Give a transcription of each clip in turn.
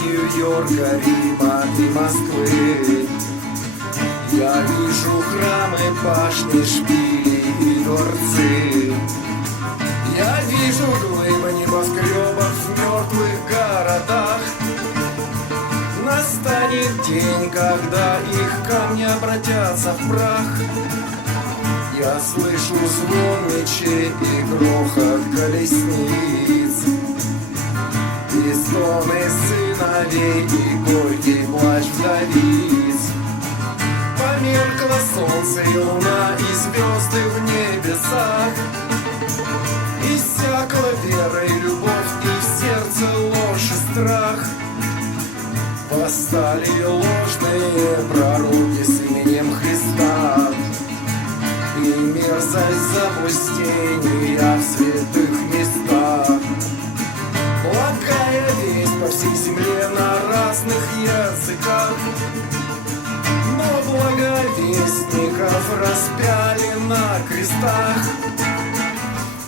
Нью-Йорка, Рима и Москвы. Я вижу храмы, башни, шпили и дворцы. Я вижу глыбы небоскребов в мертвых городах. Настанет день, когда их камни обратятся в прах. Я слышу звон мечей и грохот колесниц, и стоны сыновей, и горький плач вдовиц. Померкло солнце и луна, и звезды в небесах. Иссякла вера и любовь, и в сердце ложь и страх. Восстали ложные пророки с именем Христа, и мерзость запустения в святых местах. Благая весть по всей земле на разных языках, но благовестников распяли на крестах.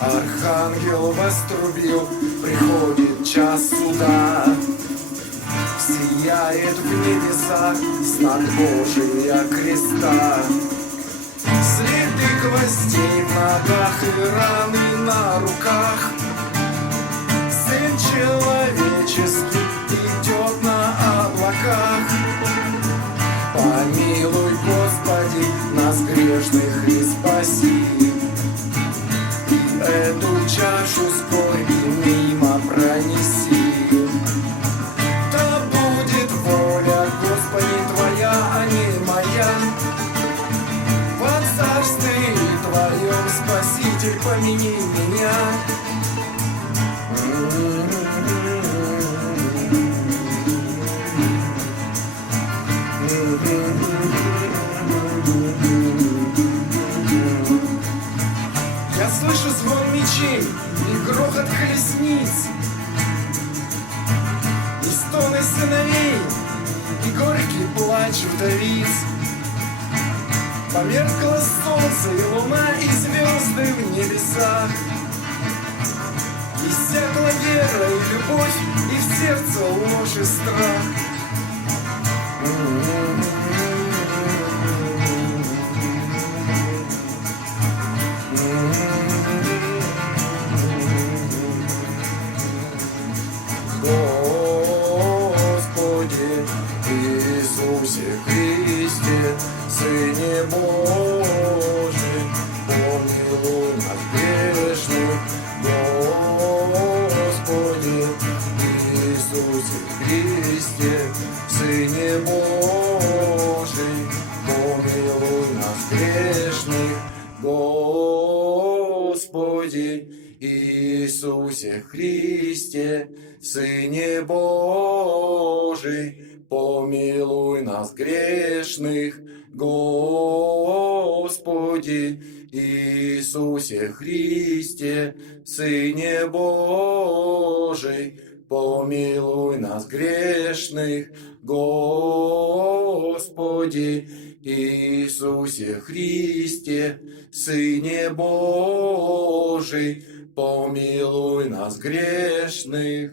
Архангел вострубил, приходит час суда. Сияет в небесах знак Божия креста. Следы гвоздей в ногах и раны на руках. Сын человеческий идет на облаках. Помилуй, Господи, нас грешных и спаси. И эту чашу с горьким мимо пронеси. Да будет воля, Господи, Твоя, а не моя. Во царстве Твоем, Спаситель, помяни меня. Я слышу звон мечей и грохот колесниц, и стоны сыновей, и горький плач вдовиц. Померкло солнце и луна, и звезды в небесах. Иссякла вера и любовь, и в сердце ложь и страх. Господи Иисусе Христе, Сыне Божий, помилуй нас грешных. Господи Иисусе Христе, Сыне Божий, помилуй нас грешных. Господи Иисусе Христе, Сыне Божий, помилуй нас грешных. Господи Иисусе Христе, Сыне Божий, помилуй нас грешных. Господи Иисусе Христе, Сыне Божий, помилуй нас грешных.